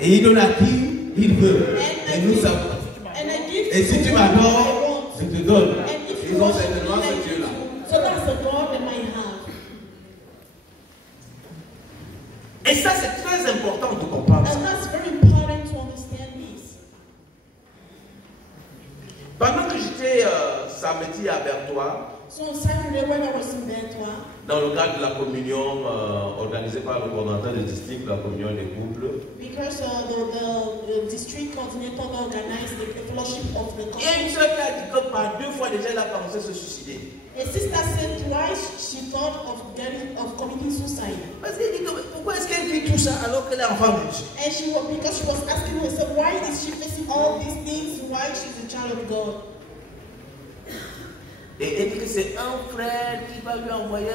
Et il donne à qui il veut. Et nous savons. Et si tu m'adores, je te donne. Ils ont certainement ce Dieu-là. Et ça, c'est très important de comprendre. Pendant que j'étais samedi à Bertois, dans le cadre de la communion organisée par le coordonnateur du district, la communion des couples, il y a une soeur qui a dit que par 2 fois déjà elle a commencé à se suicider. A sister said twice she thought of committing suicide. Parce qu'elle dit que pourquoi est-ce qu'elle vit tout ça alors qu'elle est enfant de Dieu? And because she was asking herself, why is she facing all these things? Why she's a child of God? Et elle dit que c'est un frère qui va lui envoyer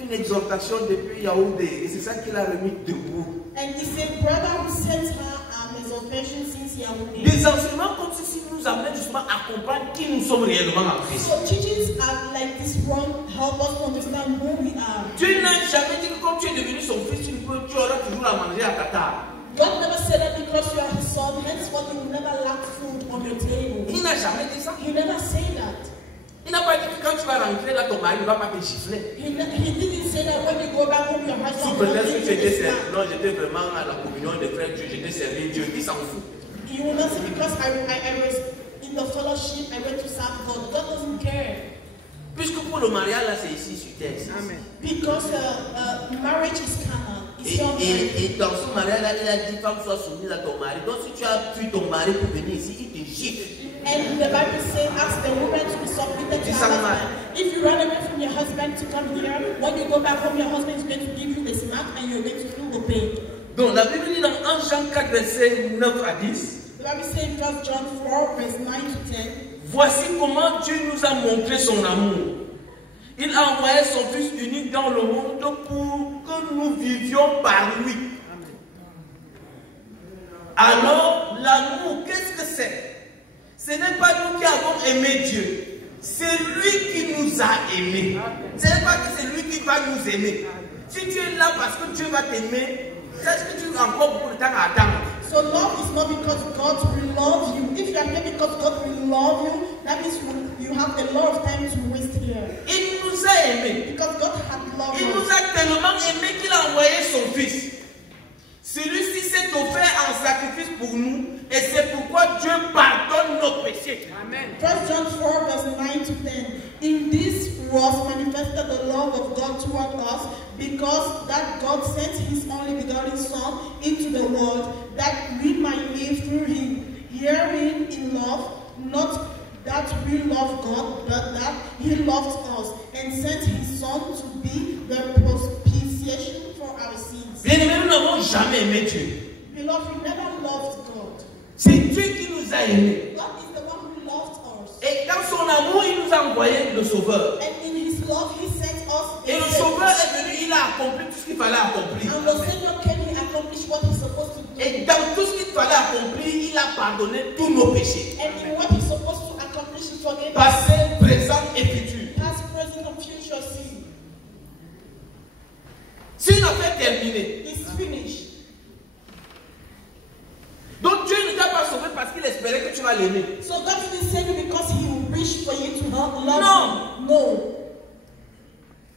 une exhortation depuis Yaoundé. Et c'est ça qu'il a remis debout. And it's a brother who sent her an exhortation since Yaoundé. Des enseignements comme ceci nous amènent justement à comprendre qui nous sommes réellement en Christ. So teachings are like this one help us to understand who we are. Dieu n'a jamais dit que comme tu es devenu son fils, tu auras toujours à manger à ta table. God never said that because you are his son, henceforth you will never lack food on your table. Il n'a jamais dit ça. He never said that. Il n'a pas dit que quand tu vas rentrer là, ton mari ne va pas te gifler. He didn't say that when you go back home, your husband will not give you this. Non, j'étais vraiment à la communion des frères Dieu, j'étais servi Dieu. Il s'en fout. You will not say because I was in the fellowship, I went to serve God. God doesn't care. Puisque pour le mariage là, c'est ici sur terre. Amen. Because marriage is carnal. Et dans ce mariage là, il a dit femme sois soumise à ton mari. Donc si tu as fui ton mari pour venir ici, il te gifle. And the Bible says, ask the woman to be submitted to her husband. If you run away from your husband to come here, when you go back home, your husband is going to give you the smack and you're going to feel the pain. Donc la Bible dit dans 1 Jean 4, verset 9 à 10. The Bible says in 1 John 4, verse 9 to 10. Voici comment Dieu nous a montré son amour. Il a envoyé son Fils unique dans le monde pour que nous vivions par lui. Alors, l'amour, qu'est-ce que c'est? Ce n'est pas nous qui avons aimé Dieu. C'est lui qui nous a aimés. Ce n'est pas que c'est lui qui va nous aimer. Si tu es là parce que Dieu va t'aimer, sache que tu as encore beaucoup de temps à attendre. So love is not because God will love you. If you are here because God will love you, that means you have a lot of time to waste here. Il nous a aimés. Because God had loved us. Il nous a tellement aimés qu'il a envoyé son Fils. Celui-ci s'est offert en sacrifice pour nous et c'est pourquoi Dieu pardonne nos péchés. Amen. 1 John 4 verse 9 to 10. In this was manifested the love of God toward us, because that God sent his only begotten Son into the world that we might live through him. Herein in love, not that we love God, but that he loved us and sent his Son to be the propitiation for our sins. Bien-aimés, nous n'avons jamais aimé Dieu. Beloved, we never loved God. C'est Dieu qui nous a aimés. God is the one who loved us. Et dans son amour, il nous a envoyé le Sauveur. And in his love, he sent us. Et le Sauveur est venu, il a accompli tout ce qu'il fallait accomplir. And the Savior came, he accomplished what he's supposed to do. Et dans tout ce qu'il fallait accomplir, il a pardonné tous nos péchés. And in what he's supposed to accomplish, he forgave us. Passé, présent et futur. Past, present, and future sin. C'est une affaire terminée. It's finished. Donc Dieu ne t'a pas sauvé parce qu'il espérait que tu vas l'aimer. So God didn't save you because he wished for you to love Non. you. No.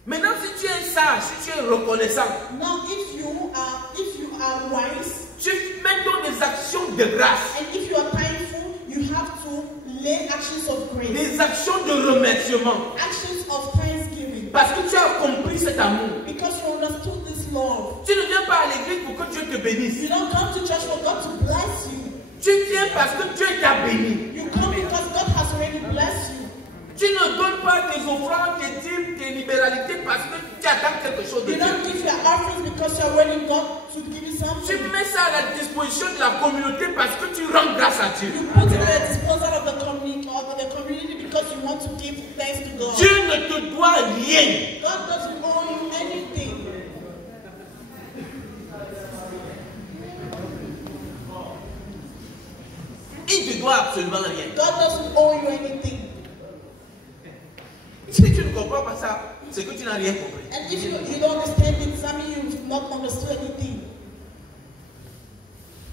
Maintenant, si tu es sage, si tu es reconnaissant, Now, if you are wise, tu mets donc des actions de grâce, and if you are thankful, you have to lay actions of grace, des actions de remerciement. actions of thanksgiving, Parce que tu as compris cet amour. because you understood this love. Tu ne viens pas à l'église pour que Dieu te bénisse. You don't come to church for God to bless you. Tu viens parce que Dieu t'a béni. You come because God has already blessed you. Tu ne donnes pas tes offrandes, tes dîmes, tes libéralités parce que tu attends quelque chose de You Dieu. don't give your offerings because you're waiting God to give you Tu something. mets ça à la disposition de la communauté parce que tu rends grâce à Dieu. You put it at the disposal of the community because you want to give thanks to God. Dieu ne te doit rien. God doesn't owe you anything. Il ne te doit absolument rien. God doesn't owe you anything. Si tu ne comprends pas ça, c'est que tu n'as rien compris. And if you don't understand it, that means you've not understood anything.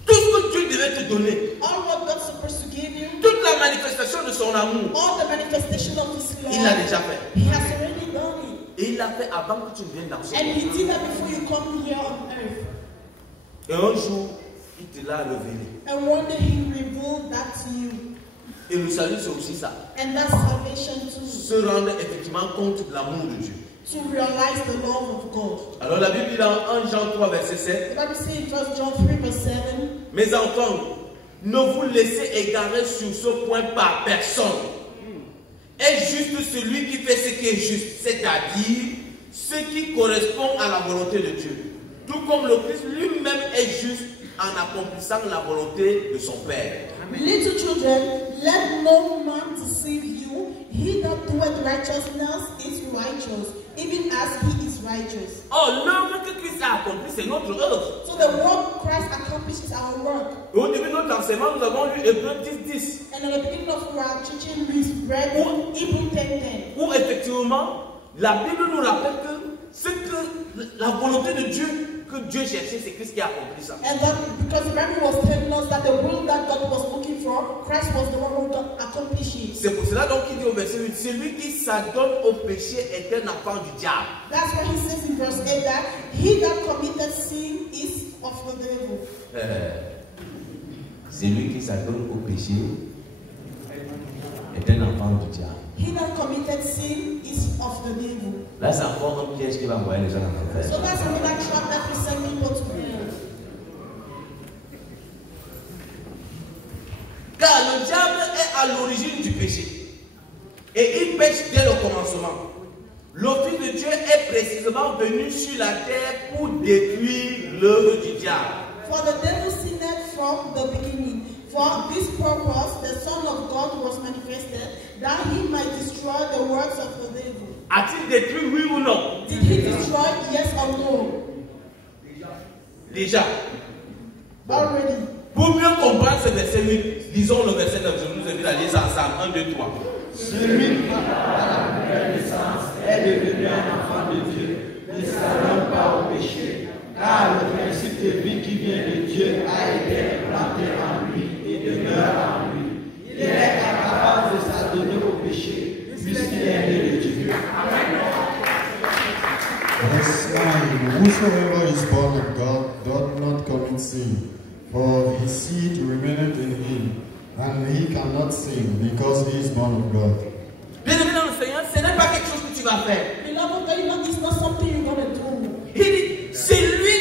Tout ce que donner, all what God's supposed to give you, toute la manifestation de son amour, all the manifestation of His il l'a love, déjà fait. He has already done it. Et il l'a fait avant que tu ne viennes dans ce And monde. He did that before you come here on earth. Et un jour, il te l'a révélé. And one day He revealed that to you. Et le salut, c'est aussi ça. And that's salvation too. Se rendre effectivement compte de l'amour de Dieu. To realize the love of God. Alors la Bible dit dans 1 Jean 3, verset 7. The Bible says in 1 John 3, verse 7. Mes enfants, ne vous laissez égarer sur ce point par personne. Est juste celui qui fait ce qui est juste, c'est-à-dire ce qui correspond à la volonté de Dieu. Tout comme le Christ lui-même est juste en accomplissant la volonté de son Père. Little children, let no man deceive you. He that doeth righteousness is righteous, even as he is righteous. Oh, l'œuvre que Christ a accomplie, c'est notre œuvre. So the work Christ accomplishes our work. Et au début de notre enseignement, nous avons lu Hébreux 10:10. And at the beginning of our teaching, we read Hebrews 10:10. Où effectivement, la Bible nous rappelle que ce que la volonté de Dieu, que Dieu cherchait, c'est Christ qui a accompli ça. And that because the Bible was telling us that the will that God was looking for, Christ was the one who accomplished it. C'est pour cela donc qu'il dit au verset 8, celui qui s'adonne au péché est un enfant du diable. That's why he says in verse 8 that he that committed sin is of the devil. Celui qui s'adonne au péché est un enfant du diable. He that committed sin is of the devil. Là, c'est encore un piège qui va envoyer les gens en enfer. So that's another trap that will send people to hell. Car le diable est à l'origine du péché. Et il pêche dès le commencement. Le Fils de Dieu est précisément venu sur la terre pour détruire l'œuvre du diable. For the devil sinned from the beginning. For this purpose, the Son of God was manifested, that he might destroy the works of the devil. A-t-il détruit, oui ou non? Did he destroy? Yes or no? Déjà. Already. Pour mieux comprendre ce verset 8, lisons le verset 9. Je nous invite à lire ça ensemble. 1, 2, 3. Celui qui, par la nouvelle naissance, est devenu un enfant de Dieu, ne s'adonne pas au péché, car le principe de vie qui vient de Dieu a été implanté en lui et demeure en lui. Il est incapable de s'adonner au péché, puisqu'il est né de Dieu. Verse 9. Whosoever is born of God doth not commit sin, for his seed remaineth in him, and he cannot sin, because he is born of God. Bien-aimé dans le Seigneur, ce n'est pas quelque chose que tu vas faire. Beloved, God, it's not something you're going to do. Il dit, c'est lui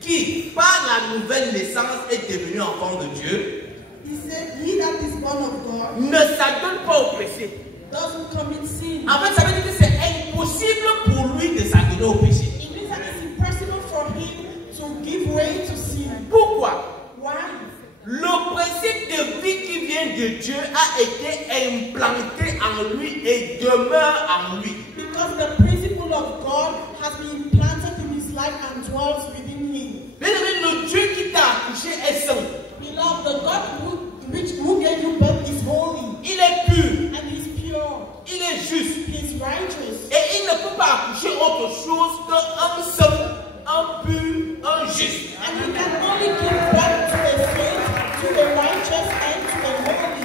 qui, par la nouvelle naissance, est devenu enfant de Dieu, He said, he that is born of God ne s'adonne pas au péché. doesn't commit sin. En fait, ça veut dire que c'est impossible pour lui de s'adonner au péché. It means that it's impossible for him to give way to sin. Pourquoi? Why? Le principe de vie qui vient de Dieu a été implanté en lui et demeure en lui. Because the principle of God has been implanted in his life and dwells within him. Bien-aimé, le Dieu qui t'a accouché est saint. Beloved, the God who gave you birth is holy Il est pur. and he's pure. Il est juste. He is righteous. Et il ne peut pas accoucher autre chose qu'un saint, un pur, un juste. And he can only give birth to the saint, to the righteous, and to the holy.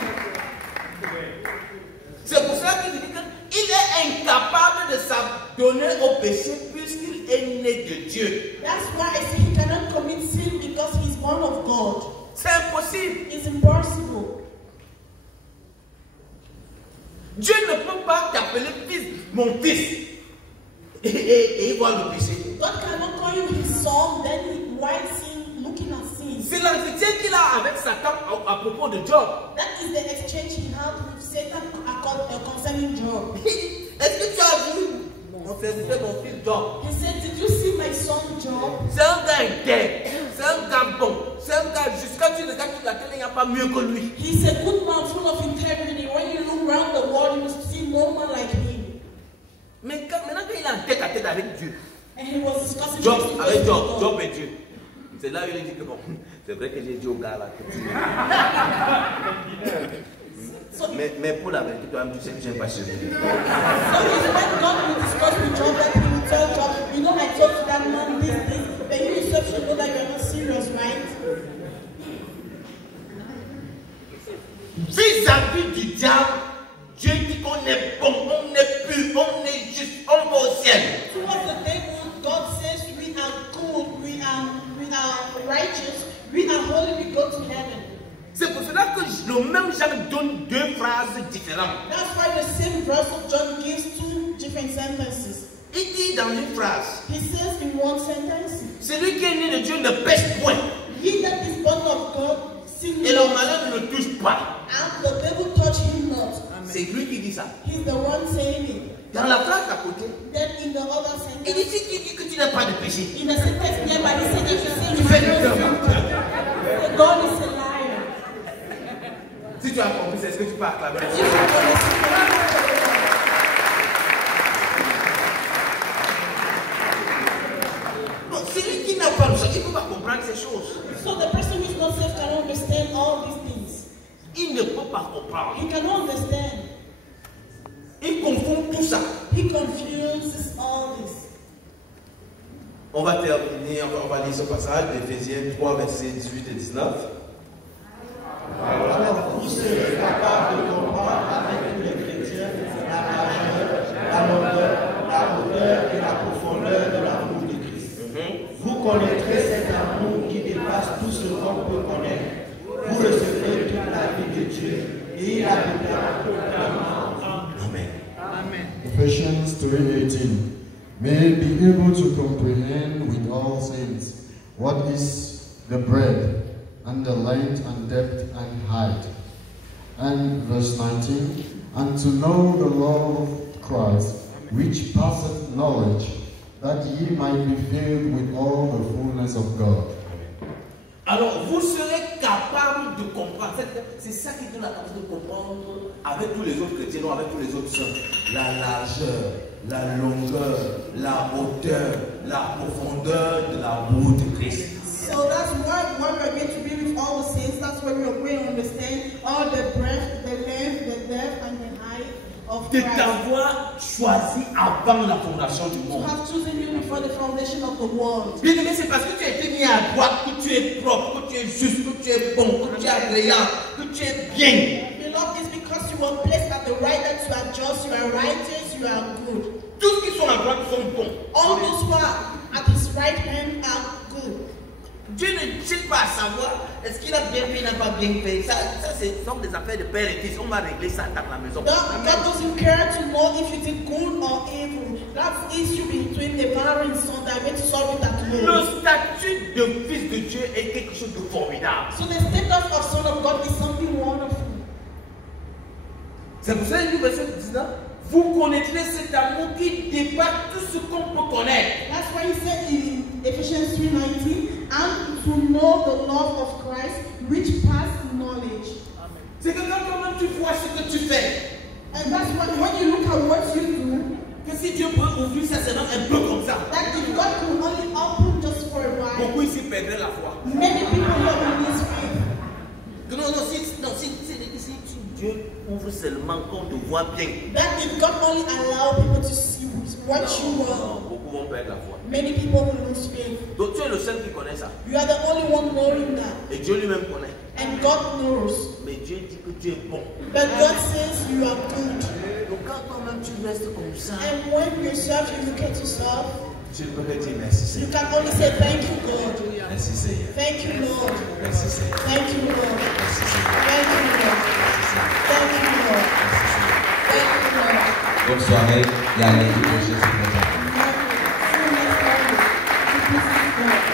C'est pour cela qu'il dit qu'il est incapable de s'adonner au péché puisqu'il est né de Dieu. That's why I say he cannot commit sin because he's born of God. C'est impossible. It's impossible. Dieu ne peut pas t'appeler fils, mon fils, et il voit le péché. God cannot call you his son, then he while sin, looking at sin. C'est l'entretien qu'il a avec Satan à propos de Job. That is the exchange he had with Satan concerning Job. Est-ce que tu as vu mon serviteur, mon fils Job? He said, did you see my son Job? C'est un gars intègre, c'est un gars bon, c'est un gars jusqu'à tu regardes toute la télé, il n'y a pas mieux que lui. He's a good man full of integrity. When you look around the world, you will see no man like him. Mais maintenant qu'il est en tête à tête avec Dieu, And he was discussing Job, this avec with Job, God. Job et Dieu. C'est là où il dit que bon, c'est vrai que j'ai dit au gars là que tu... mais pour la vérité, toi-même, tu sais que je n'aime pas ce So when God will discuss with Job, that he will tell Job, you know, I told you that man this, but you yourself should know that you're not serious, right? C'est pour cela que le même Jean donne deux phrases différentes. That's why the same verse of John gives two different sentences. Il dit dans une phrase, He says in one sentence, celui qui est né de Dieu ne pêche point. He that is born of God sin Et le not, malheur ne le touche pas. and the devil touch him not. C'est lui qui dit ça. He's the one saying it. Dans la phrase à côté, Then in the other il sentence, dit si tu dis que tu n'as pas de péché, in the sentence nearby, he said, if you say tu you fais have du no sin, tort. God is a liar. Si tu as compris, c'est ce que tu peux acclamer. If you understand, Non, celui qui n'a pas le sang, il ne peut pas comprendre ces choses. so the person who is not saved cannot understand all these things. Il ne peut pas comprendre. He cannot understand. Il confond tout ça. He confuses all this. On va terminer, on va lire ce passage d'Éphésiens 3, versets 18 et 19. Alors vous serez capable de comprendre avec tous les chrétiens la largeur, la longueur, la hauteur et la profondeur de l'amour de Christ. Vous connaîtrez cet amour qui dépasse tout ce qu'on peut connaître. Vous recevrez toute la vie de Dieu et il habitera totalement. Amen. Ephesians 3:18. May be able to comprehend with all saints what is the breadth and the length and depth and height. And verse 19, and to know the love of Christ, which passeth knowledge, that ye might be filled with all the fullness of God. Alors, vous serez capable de comprendre. C'est ça qui donne la capacité de comprendre avec tous les autres chrétiens, non avec tous les autres saints. La largeur, la longueur, la hauteur, la profondeur de l'amour de Christ. So that's why when we're going to be with all the saints, that's when we're going to understand all the breadth, the length, the depth, and the height of De Christ. t'avoir choisi avant la fondation du To monde. have chosen you before the foundation of the world. Bien aimé, c'est parce que tu as été mis à droite, que tu es propre, que tu es juste, que tu es bon, que tu es agréable, que tu es bien. Beloved, it's because you were placed at the right that you are just, you are righteous, you are good. Tous qui sont à droite sont bons. All those who are at his right hand are good. Dieu ne cherche pas à savoir est-ce qu'il a bien fait, il n'a pas bien fait. Ça ce sont des affaires de père et fils. On va régler ça dans la maison. God doesn't care to know if you did good or evil. That's the issue between the father and son that we're to solve it at home. Le statut de fils de Dieu est quelque chose de formidable. So the status of son of God is something wonderful. C'est pour ça qu'il dit verset 19, vous connaîtrez cet amour qui dépasse tout ce qu'on peut connaître. That's why he said in Ephesians 3:19, and to know the love of Christ which passes knowledge. C'est que quand même tu vois ce que tu fais, And that's why when you look at what you do, que si Dieu peut ouvrir ça seulement un peu comme ça, that if God could only open just for a while, beaucoup ici perdraient la foi. many people will lose faith. Non, si Dieu ouvre seulement qu'on te voit bien, That if God only allow people to see what you are, non, beaucoup vont perdre la foi. many people will lose faith. Donc tu es le seul qui connaît ça. You are the only one knowing that. Et Dieu lui-même connaît. And God knows. Mais Dieu dit que tu es bon. But God says you are good. Donc quand toi-même tu restes comme ça, And when yourself, you look at yourself, tu ne peux que dire merci you Seigneur. can only say thank you, God. Merci Seigneur. Thank you, Lord. Merci Seigneur. Thank you, Lord. Merci Seigneur. Thank you, Lord. Thank you, Lord. Thank you, Lord. Bonne soirée et allez, prochaine semaine. See you next Monday.